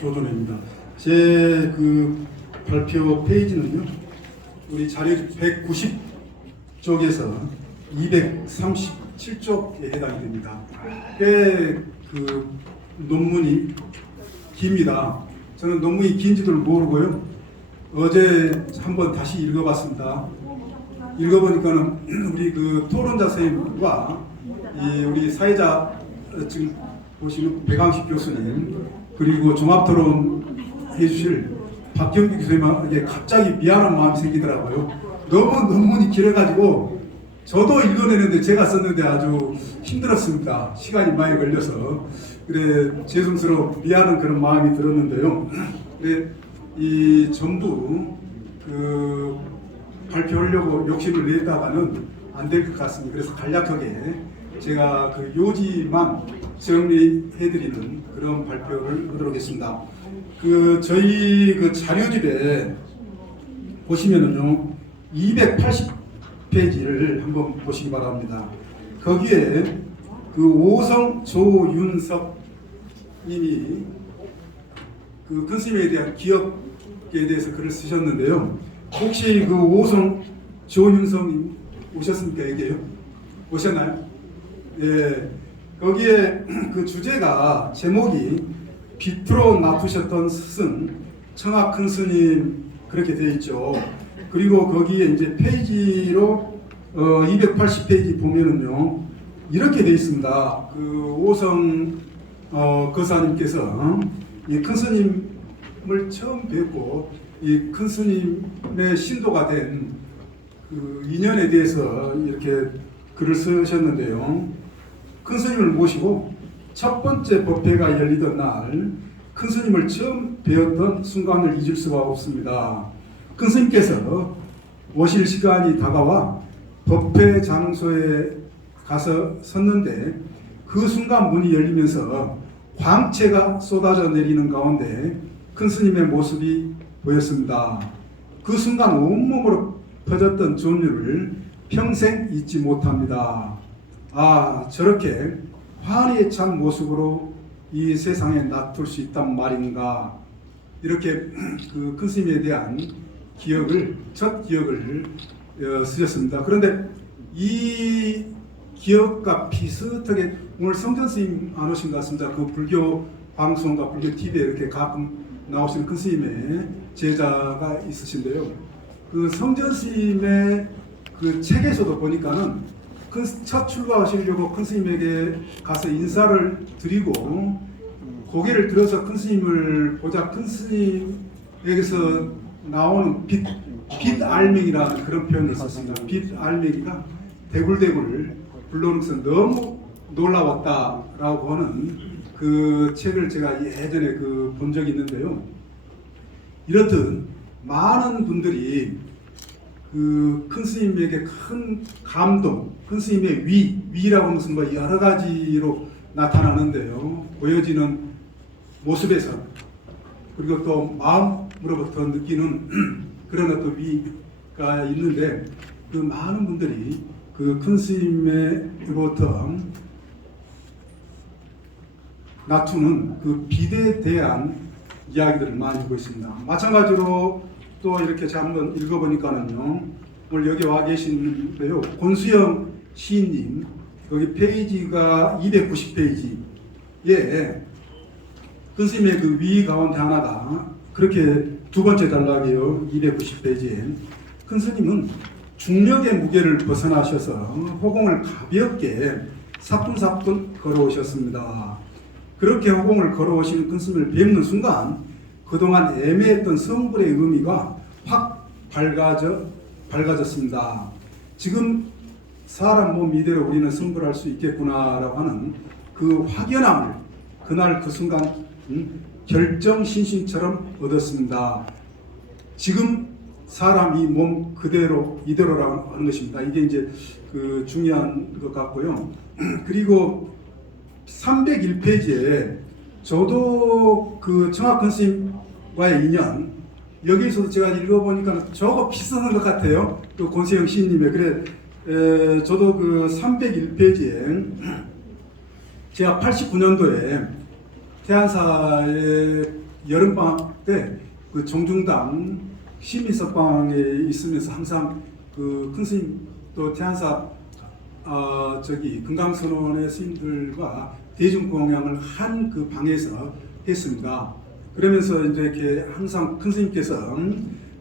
조준호입니다. 제 그 발표 페이지는요, 우리 자료 190쪽에서 237쪽에 해당이 됩니다. 꽤 그 논문이 깁니다. 저는 논문이 긴지도 모르고요. 어제 한번 다시 읽어봤습니다. 읽어보니까는 우리 그 토론자 선생님과 우리 사회자 지금 보시는 백왕식 교수님 그리고 종합토론 해주실 박경규 교수님에게 갑자기 미안한 마음이 생기더라고요. 너무 논문이 길어가지고 저도 읽어내는데 제가 썼는데 아주 힘들었습니다. 시간이 많이 걸려서 그래 죄송스러워 미안한 그런 마음이 들었는데요. 그래 이 전부 그 발표하려고 욕심을 냈다가는 안 될 것 같습니다. 그래서 간략하게 제가 그 요지만 정리해드리는 그런 발표를 하도록 하겠습니다. 그 저희 그 자료집에 보시면은요 280페이지를 한번 보시기 바랍니다. 거기에 그 오성 조윤석 님이 그 큰스님에 대한 기억에 대해서 글을 쓰셨는데요. 혹시 그 오성 조윤성님 오셨습니까? 여기에요? 오셨나요? 예. 거기에 그 주제가 제목이 빛으로 놔두셨던 스승 청학 큰스님 그렇게 되어 있죠. 그리고 거기에 이제 페이지로 280페이지 보면은요 이렇게 되어 있습니다. 그 오성 거사님께서 이 큰스님을 처음 뵙고 이 큰스님의 신도가 된 그 인연에 대해서 이렇게 글을 쓰셨는데요. 큰스님을 모시고 첫 번째 법회가 열리던 날 큰스님을 처음 배웠던 순간을 잊을 수가 없습니다. 큰스님께서 오실 시간이 다가와 법회 장소에 가서 섰는데 그 순간 문이 열리면서 광채가 쏟아져 내리는 가운데 큰스님의 모습이 보였습니다. 그 순간 온몸으로 퍼졌던 존유를 평생 잊지 못합니다. 아, 저렇게 환희에 찬 모습으로 이 세상에 놔둘 수 있단 말인가. 이렇게 그 큰스님에 대한 기억을, 첫 기억을 쓰셨습니다. 그런데 이 기억과 비슷하게 오늘 성전스님 안 오신 것 같습니다. 그 불교 방송과 불교 TV에 이렇게 가끔 나오시는 큰스님의 제자가 있으신데요. 그 성전스님의 그 책에서도 보니까는 첫 출가하시려고 큰스님에게 가서 인사를 드리고 고개를 들어서 큰스님을 보자 큰스님에게서 나오는 빛 알맹이라는 그런 표현이 있었습니다. 빛 알맹이가 대굴대굴 불러오면서 너무 놀라웠다라고 하는 그 책을 제가 예전에 그 본 적이 있는데요. 이렇듯 많은 분들이 그 큰스님에게 큰 감동, 큰스님의 위라고 하는 것은 뭐 여러 가지로 나타나는데요. 보여지는 모습에서 그리고 또 마음으로부터 느끼는 그런 어떤 위가 있는데 그 많은 분들이 그 큰스님으로부터 낮추는 그 빛에 대한 이야기들을 많이 하고 있습니다. 마찬가지로 또 이렇게 제가 한번 읽어보니까는요, 오늘 여기 와 계시는데요, 권수영 시인님, 여기 페이지가 290페이지에 큰스님의 그 위 가운데 하나가 그렇게 두 번째 단락이에요. 290페이지에 큰스님은 중력의 무게를 벗어나셔서 호공을 가볍게 사뿐사뿐 걸어오셨습니다. 그렇게 호공을 걸어오시는 큰스님을 뵙는 순간 그동안 애매했던 성불의 의미가 확 밝아졌습니다. 지금 사람 몸 이대로 우리는 성불할 수 있겠구나라고 하는 그 확연함을 그날 그 순간 결정신신처럼 얻었습니다. 지금 사람이 몸 그대로 이대로라고 하는 것입니다. 이게 이제 그 중요한 것 같고요. 그리고 301페이지에 저도 그 청학 큰스님과의 인연 여기에서도 제가 읽어보니까 저거 비슷한 것 같아요. 그 권세영 시인님의 그래 저도 그 301페이지에 제가 89년도에 태안사에 여름방학 때 그 종중당 시민석방에 있으면서 항상 그 큰 스님 또 태안사 금강선원의 스님들과 대중공양을 한 그 방에서 했습니다. 그러면서 이제 이렇게 항상 큰 스님께서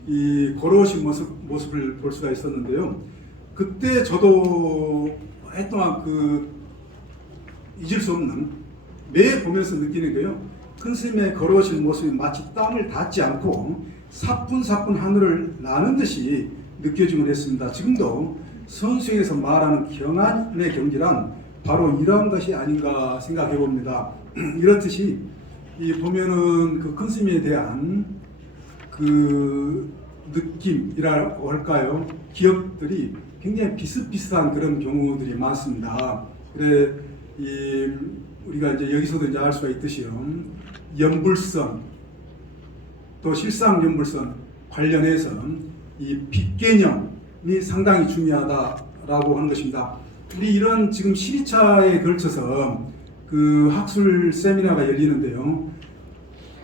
이 걸어오신 모습을 볼 수가 있었는데요. 그때 저도 오랫동안 그 잊을 수 없는, 매 보면서 느끼는 게요. 큰 스님의 걸어오신 모습이 마치 땀을 닿지 않고 사뿐사뿐 하늘을 나는 듯이 느껴지곤 했습니다. 지금도 선수에서 말하는 경안의 경지란 바로 이러한 것이 아닌가 생각해 봅니다. 이렇듯이 이 보면은 그 큰 스님에 대한 그 느낌이라고 할까요? 기억들이 굉장히 비슷비슷한 그런 경우들이 많습니다. 그래 우리가 이제 여기서도 이제 알 수가 있듯이요. 연불선 또 실상연불선 관련해서 이 빛 개념이 상당히 중요하다라고 하는 것입니다. 우리 이런 지금 12차에 걸쳐서 그 학술 세미나가 열리는데요.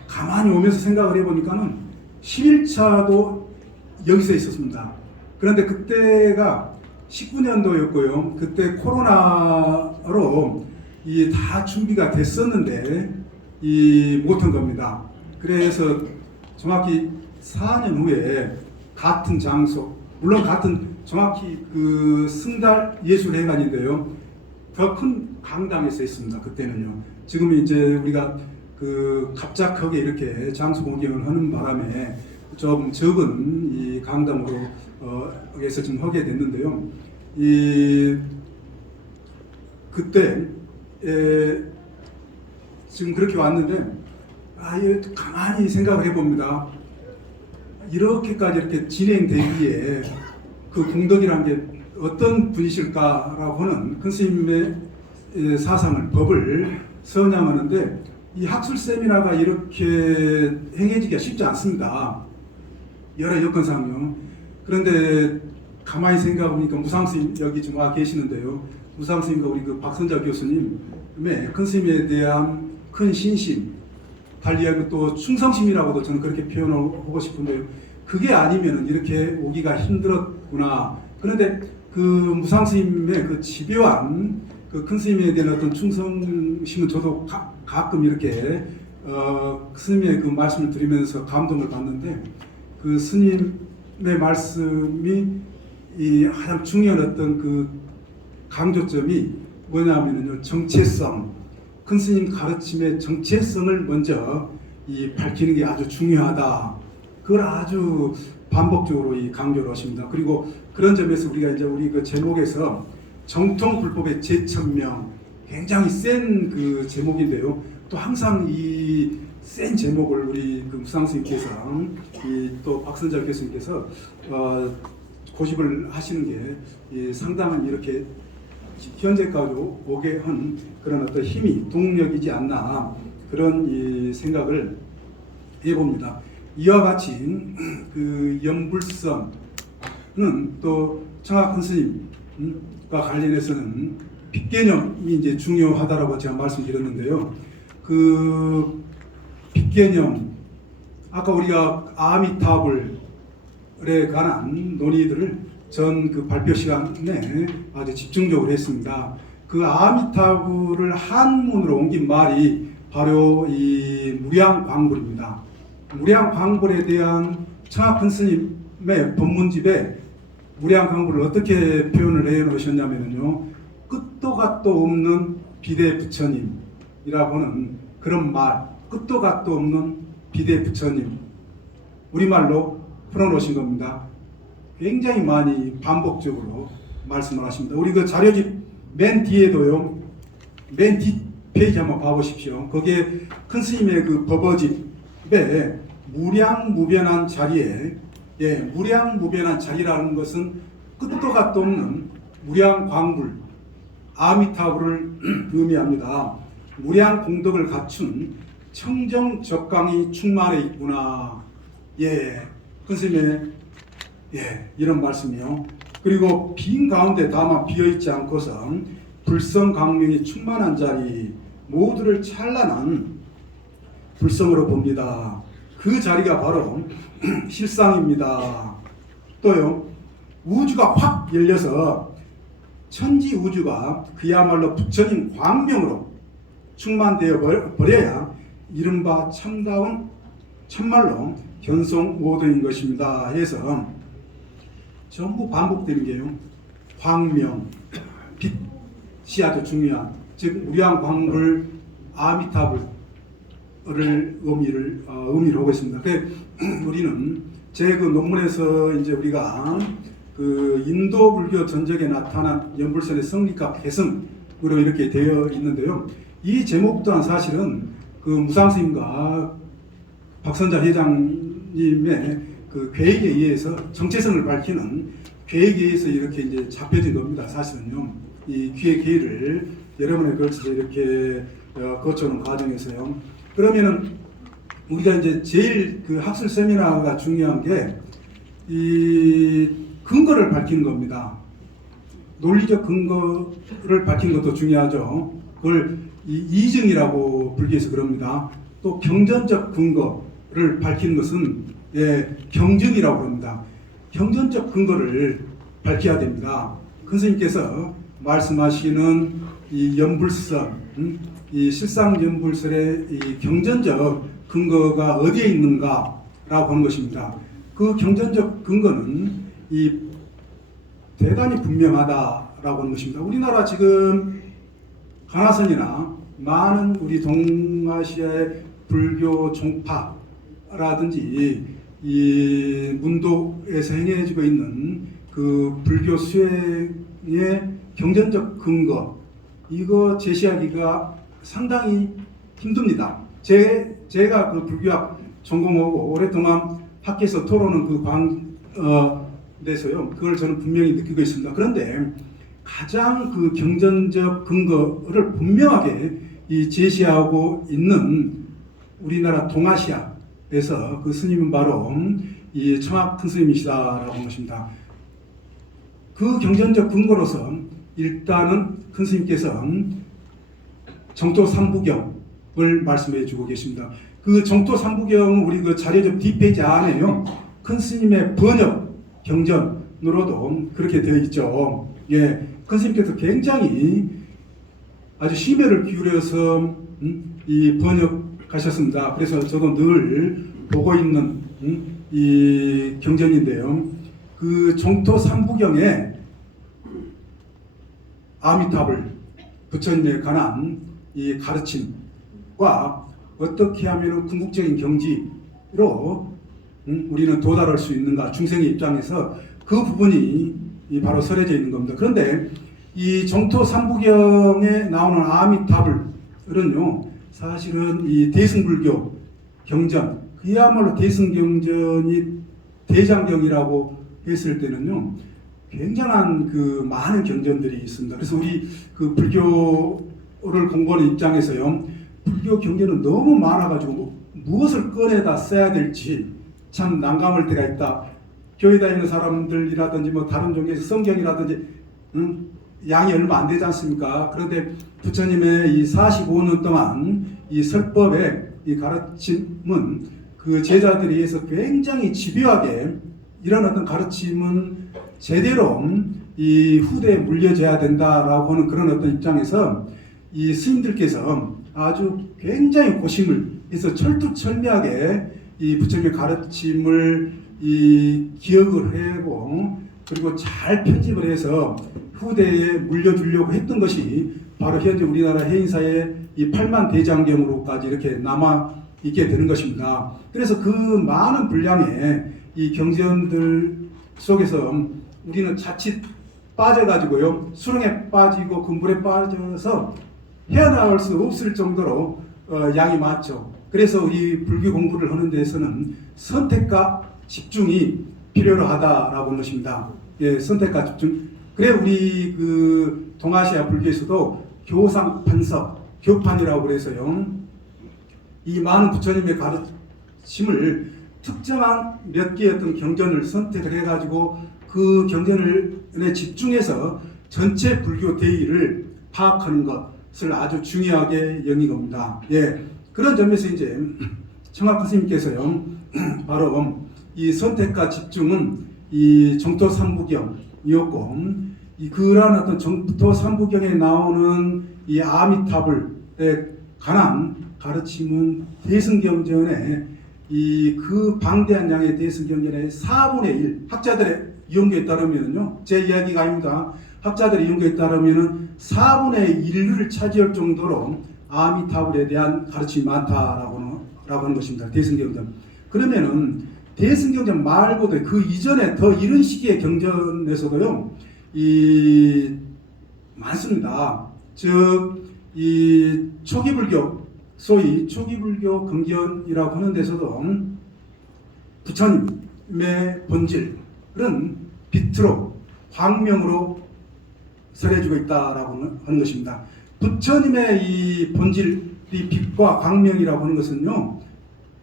가만히 오면서 생각을 해보니까는 11차도 여기서 있었습니다. 그런데 그때가 19년도였고요. 그때 코로나로 다 준비가 됐었는데 못한 겁니다. 그래서 정확히 4년 후에 같은 장소, 물론 같은 정확히 그 승달 예술회관인데요. 더 큰 강당에서 했습니다. 그때는요. 지금은 이제 우리가 그 갑작하게 이렇게 장소 변경을 하는 바람에 좀 적은 이 강당으로 해서 좀 하게 됐는데요. 그때 지금 그렇게 왔는데 가만히 생각을 해봅니다. 이렇게까지 이렇게 진행되기에 그 공덕이라는 게 어떤 분이실까라고 하는 큰 스님의 사상을, 법을 선양하는데 이 학술 세미나가 이렇게 행해지기가 쉽지 않습니다. 여러 여건상요. 그런데 가만히 생각해보니까 무상스님 여기 지금 와 계시는데요. 무상스님과 우리 그 박선자 교수님의 큰 스님에 대한 큰 신심, 달리 또 충성심이라고도 저는 그렇게 표현을 하고 싶은데요. 그게 아니면 이렇게 오기가 힘들었구나. 그런데 그 무상스님의 그 집요한 그 큰 스님에 대한 어떤 충성심은 저도 가끔 이렇게 스님의 그 말씀을 들으면서 감동을 받는데, 그 스님의 말씀이 가장 중요한 어떤 그 강조점이 뭐냐면요, 정체성. 큰 스님 가르침의 정체성을 먼저 밝히는 게 아주 중요하다. 그걸 아주 반복적으로 강조를 하십니다. 그리고 그런 점에서 우리가 이제 우리 그 제목에서 정통 불법의 제천명, 굉장히 센 그 제목인데요. 또 항상 이 센 제목을 우리 그 무상스님께서 또 박선자 교수님께서 고집을 하시는 게 상당한 이렇게 현재까지 오게 한 그런 어떤 힘이, 동력이지 않나, 그런 생각을 해봅니다. 이와 같이 그 연불선은 또 청하 큰 스님과 관련해서는 빛 개념이 이제 중요하다라고 제가 말씀드렸는데요. 그 빛 개념, 아까 우리가 아미타불에 관한 논의들을 전 그 발표 시간에 아주 집중적으로 했습니다. 그 아미타불을 한문으로 옮긴 말이 바로 이 무량광불입니다. 무량광불에 대한 청하 큰 스님의 법문집에 무량광불을 어떻게 표현을 해 놓으셨냐면요, 끝도 갓도 없는 비대 부처님이라고 하는 그런 말, 끝도 갓도 없는 비대 부처님, 우리말로 풀어놓으신 겁니다. 굉장히 많이 반복적으로 말씀을 하십니다. 우리 그 자료집 맨 뒤에도요, 맨 뒷페이지 한번 봐보십시오. 거기에 큰 스님의 그 법어집에 무량무변한 자리에, 무량무변한 자리라는 것은 끝도 갓도 없는 무량광불, 아미타불을 의미합니다. 무량공덕을 갖춘 청정적강이 충만해 있구나. 큰 스님의 이런 말씀이요. 그리고 빈 가운데 다만 비어있지 않고서 불성광명이 충만한 자리, 모두를 찬란한 불성으로 봅니다. 그 자리가 바로 실상입니다. 또요, 우주가 확 열려서 천지 우주가 그야말로 부처님 광명으로 충만되어 버려야 이른바 참다운 참말로 견성 모드인 것입니다. 해서 전부 반복되는 게요, 광명, 빛이 아주 중요한, 즉 우리한 광불 아미타불을 의미를 하고 있습니다. 그래 우리는 제 그 논문에서 이제 우리가 그 인도 불교 전적에 나타난 연불선의 성립과 개성으로 이렇게 되어 있는데요. 이 제목 또한 사실은 그 무상스님과 박선자 회장님의 그 계획에 의해서 정체성을 밝히는 계획에 의해서 이렇게 이제 잡혀진 겁니다. 사실은요. 이 기획 계획을 여러 번에 걸쳐서 이렇게 거쳐오는 과정에서요. 그러면은 우리가 이제 제일 그 학술 세미나가 중요한 게 이 근거를 밝히는 겁니다. 논리적 근거를 밝히는 것도 중요하죠. 그걸 이증이라고 불교에서 그럽니다. 또 경전적 근거를 밝히는 것은 경증이라고 합니다. 경전적 근거를 밝혀야 됩니다. 큰 스님께서 말씀하시는 이 연불설, 이 실상연불설의 이 경전적 근거가 어디에 있는가라고 하는 것입니다. 그 경전적 근거는 이 대단히 분명하다라고 하는 것입니다. 우리나라 지금 가나선이나 많은 우리 동아시아의 불교 종파라든지 이 문도에서 행해지고 있는 그 불교 수행의 경전적 근거, 이거 제시하기가 상당히 힘듭니다. 제가 그 불교학 전공하고 오랫동안 학교에서 토론은 그 데서요, 그걸 저는 분명히 느끼고 있습니다. 그런데 가장 그 경전적 근거를 분명하게 이 제시하고 있는 우리나라 동아시아에서 그 스님은 바로 이 청학 큰 스님이시다라고 하는 것입니다. 그 경전적 근거로서 일단은 큰 스님께서 정토 삼부경을 말씀해 주고 계십니다. 그 정토 삼부경 우리 그 자료집 뒷페이지 안에요, 큰 스님의 번역 경전으로도 그렇게 되어 있죠. 예, 큰 스님께서 굉장히 아주 심혈을 기울여서 이 번역하셨습니다. 그래서 저도 늘 보고 있는 이 경전인데요. 그 정토 삼부경에 아미타불 부처님에 관한 이 가르침과 어떻게 하면 궁극적인 경지로 우리는 도달할 수 있는가, 중생의 입장에서 그 부분이 바로 설해져 있는 겁니다. 그런데 이 정토 삼부경에 나오는 아미타불은요, 사실은 이 대승불교 경전, 그야말로 대승경전이 대장경이라고 했을 때는요, 굉장한 그 많은 경전들이 있습니다. 그래서 우리 그 불교를 공부하는 입장에서요, 불교 경전은 너무 많아가지고 무엇을 꺼내다 써야 될지 참 난감할 때가 있다. 교회 다니는 사람들이라든지 뭐 다른 종교에서 성경이라든지 양이 얼마 안 되지 않습니까? 그런데 부처님의 이 45년 동안 이 설법의 이 가르침은 그 제자들에 의해서 굉장히 집요하게 이런 어떤 가르침은 제대로 이 후대에 물려져야 된다라고 하는 그런 어떤 입장에서 이 스님들께서 아주 굉장히 고심을 해서 철두철미하게 이 부처님의 가르침을 이 기억을 하고 그리고 잘 편집을 해서 후대에 물려주려고 했던 것이 바로 현재 우리나라 해인사의 이 8만 대장경으로까지 이렇게 남아 있게 되는 것입니다. 그래서 그 많은 분량의 이 경전들 속에서 우리는 자칫 빠져가지고요, 수렁에 빠지고 금불에 빠져서 헤어나올 수 없을 정도로 양이 많죠. 그래서 이 불교 공부를 하는 데에서는 선택과 집중이 필요로 하다라고 하는 것입니다. 예, 선택과 집중. 그래 우리 그 동아시아 불교에서도 교상 판서, 교판이라고 그래서요, 이 많은 부처님의 가르침을 특정한 몇 개의 어떤 경전을 선택을 해가지고 그 경전에 집중해서 전체 불교 대의를 파악하는 것을 아주 중요하게 여긴 겁니다. 예, 그런 점에서 이제 청학 스님께서요, 바로 이 선택과 집중은 이 정토 삼부경이었고, 이 그러한 어떤 정토 삼부경에 나오는 이 아미타불에 관한 가르침은 대승경전에 이 그 방대한 양의 대승경전의 4분의 1, 학자들의 이용교에 따르면요, 제 이야기가 아닙니다. 학자들의 이용교에 따르면은 4분의 1을 차지할 정도로 아미타불에 대한 가르침이 많다라고 하는 것입니다. 대승경전. 그러면은 대승경전 말고도 그 이전에 더 이런 시기의 경전에서도요, 이 많습니다. 즉 이 초기불교, 소위 초기불교 경전이라고 하는 데서도 부처님의 본질은 빛으로 광명으로 설해지고 있다라고 하는 것입니다. 부처님의 이 본질이 빛과 광명이라고 하는 것은요,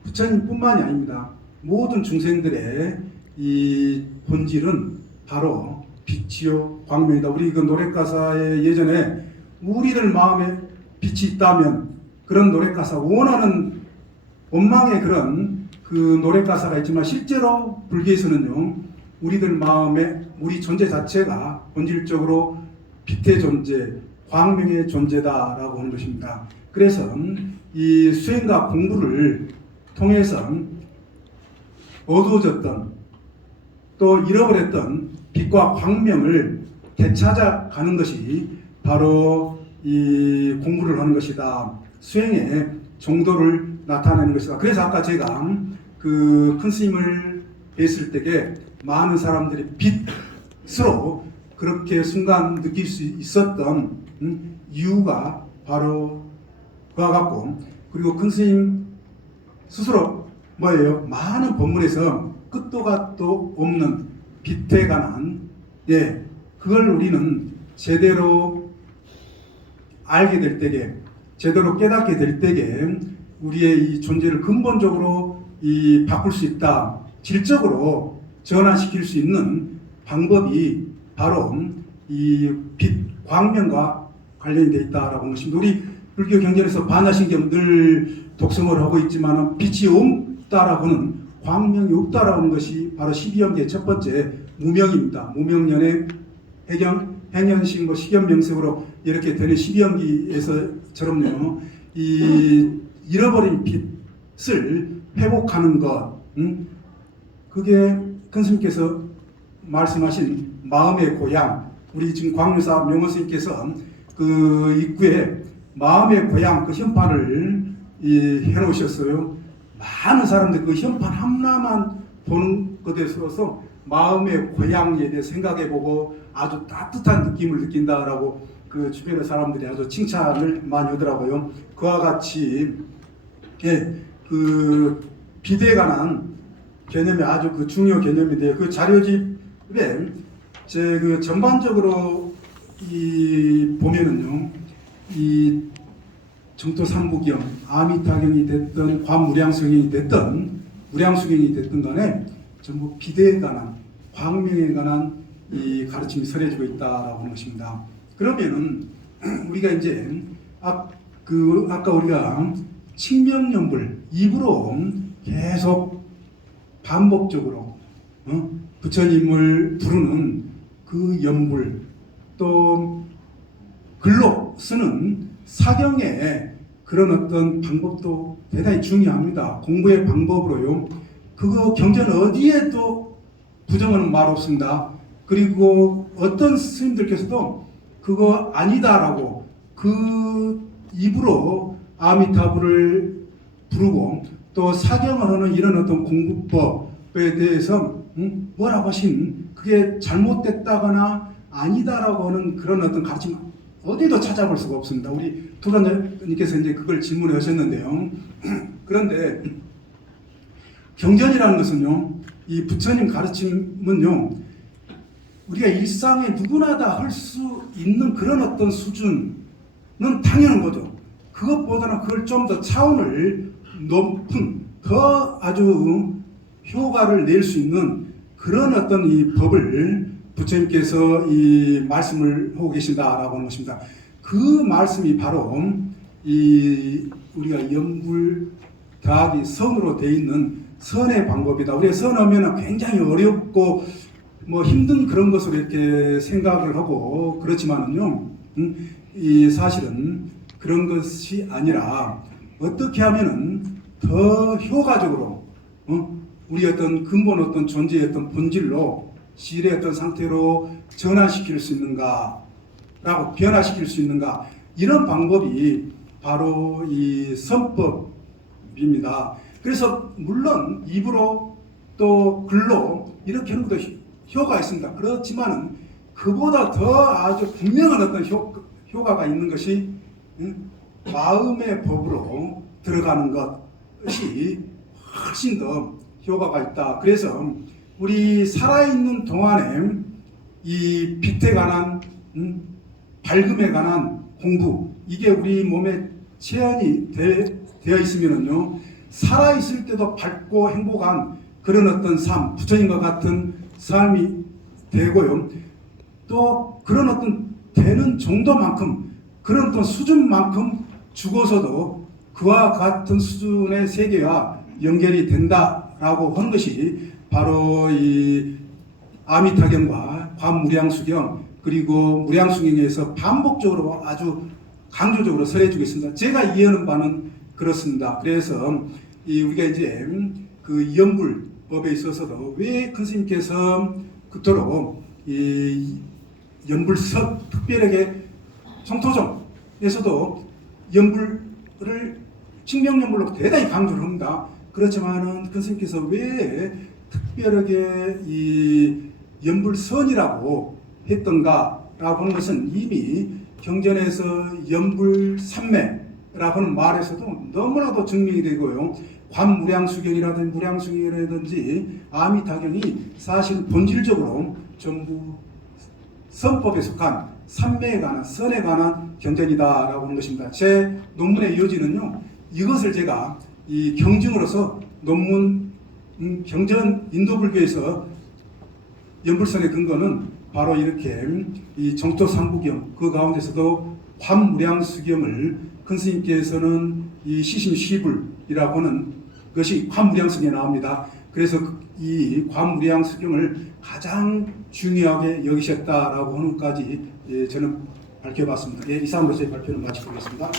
부처님뿐만이 아닙니다. 모든 중생들의 이 본질은 바로 빛이요 광명이다. 우리 그 노래 가사에 예전에 우리들 마음에 빛이 있다면, 그런 노래 가사, 원하는 원망의 그런 그 노래 가사가 있지만, 실제로 불교에서는요, 우리들 마음에 우리 존재 자체가 본질적으로 빛의 존재, 광명의 존재다라고 하는 것입니다. 그래서 이 수행과 공부를 통해서 어두워졌던, 또 잃어버렸던 빛과 광명을 되찾아가는 것이 바로 이 공부를 하는 것이다. 수행의 정도를 나타내는 것이다. 그래서 아까 제가 그 큰 스님을 뵀을 때에 많은 사람들이 빛으로 그렇게 순간 느낄 수 있었던 이유가 바로 그와 같고, 그리고 큰 스님 스스로 뭐예요? 많은 본문에서 끝도 갓도 없는 빛에 관한, 그걸 우리는 제대로 알게 될 때에, 제대로 깨닫게 될 때에 우리의 이 존재를 근본적으로 이 바꿀 수 있다, 질적으로 전환시킬 수 있는 방법이 바로 이 빛, 광명과 관련이 되어 있다라고 하는 것입니다. 우리 불교 경전에서 반야신경 늘 독성을 하고 있지만, 빛이 없다라고 하는, 광명이 없다라고 하는 것이 바로 12연계의 첫 번째 무명입니다. 무명년의 행연식, 식연명색으로 이렇게 되는 12연기에서처럼요, 이 잃어버린 빛을 회복하는 것, 그게 큰 스님께서 말씀하신 마음의 고향, 우리 지금 광유사 명원 스님께서 그 입구에 마음의 고향 그 현판을 해놓으셨어요. 많은 사람들 그 현판 하나만 보는 것에 있어서 마음의 고향에 대해 생각해보고 아주 따뜻한 느낌을 느낀다라고 그 주변의 사람들이 아주 칭찬을 많이 하더라고요. 그와 같이 그 빛에 관한 개념이 아주 그 중요 개념인데, 그 자료집에 제 그 전반적으로 이 보면은요, 이 정토 삼부경, 아미타경이 됐든 관무량수경이 됐든 무량수경이 됐든 간에 전부 빛에 관한, 광명에 관한 이 가르침이 설해지고 있다라고 하는 것입니다. 그러면은 우리가 이제 아까 우리가 칭명연불, 입으로 계속 반복적으로 부처님을 부르는 그 연불, 또 글로 쓰는 사경의 그런 어떤 방법도 대단히 중요합니다. 공부의 방법으로요. 그거 경전 어디에도 부정하는 말 없습니다. 그리고 어떤 스님들께서도 그거 아니다라고 그 입으로 아미타불을 부르고 또 사경을 하는 이런 어떤 공부법에 대해서 뭐라고 하신, 그게 잘못됐다거나 아니다라고 하는 그런 어떤 가르침 어디도 찾아볼 수가 없습니다. 우리 도단님께서 이제 그걸 질문을 하셨는데요. 그런데 경전이라는 것은요, 이 부처님 가르침은요, 우리가 일상에 누구나 다 할 수 있는 그런 어떤 수준은 당연한 거죠. 그것보다는 그걸 좀 더 차원을 높은, 더 아주 효과를 낼 수 있는 그런 어떤 이 법을 부처님께서 이 말씀을 하고 계신다라고 하는 것입니다. 그 말씀이 바로 이 우리가 염불 더하기 선으로 돼 있는 선의 방법이다. 우리가 선하면 굉장히 어렵고 뭐 힘든 그런 것으로 이렇게 생각을 하고 그렇지만은요, 이 사실은 그런 것이 아니라 어떻게 하면은 더 효과적으로 우리 어떤 근본 어떤 존재의 어떤 본질로 실의 어떤 상태로 전환시킬 수 있는가라고 변화시킬 수 있는가, 이런 방법이 바로 이 선법입니다. 그래서 물론 입으로 또 글로 이렇게 하는 것도 효과가 있습니다. 그렇지만은 그보다 더 아주 분명한 어떤 효과가 있는 것이 마음의 법으로 들어가는 것이 훨씬 더 효과가 있다. 그래서 우리 살아있는 동안에 이 빛에 관한 밝음에 관한 공부, 이게 우리 몸에 체현이 되어 있으면은요, 살아있을 때도 밝고 행복한 그런 어떤 삶, 부처님과 같은 삶이 되고요. 또 그런 어떤 되는 정도만큼, 그런 어떤 수준만큼 죽어서도 그와 같은 수준의 세계와 연결이 된다라고 하는 것이 바로 이 아미타경과 관무량수경, 그리고 무량수경에서 반복적으로 아주 강조적으로 설해주겠습니다. 제가 이해하는 바는 그렇습니다. 그래서 우리가 이제 그 연불법에 있어서도 왜 큰 스님께서 그토록 이 연불섭, 특별하게 성토종에서도 연불을 칭명연불로 대단히 강조를 합니다. 그렇지만은 큰 스님께서 왜 특별하게 이 연불선이라고 했던가라고 하는 것은 이미 경전에서 연불삼매라고 하는 말에서도 너무나도 증명이 되고요. 관무량수경이라든지 무량수경이라든지 아미타경이 사실 본질적으로 전부 선법에 속한 삼매에 관한 선에 관한 경전이다라고 하는 것입니다. 제 논문의 요지는요, 이것을 제가 이 경증으로서 논문 경전 인도불교에서 연불선의 근거는 바로 이렇게 이 정토삼부경, 그 가운데서도 관무량수경을 큰 스님께서는 이 시심시불이라고 하는 것이 관무량수경에 나옵니다. 그래서 이 관무량수경을 가장 중요하게 여기셨다라고 하는 것까지 저는 밝혀봤습니다. 이상으로 제 발표를 마치겠습니다.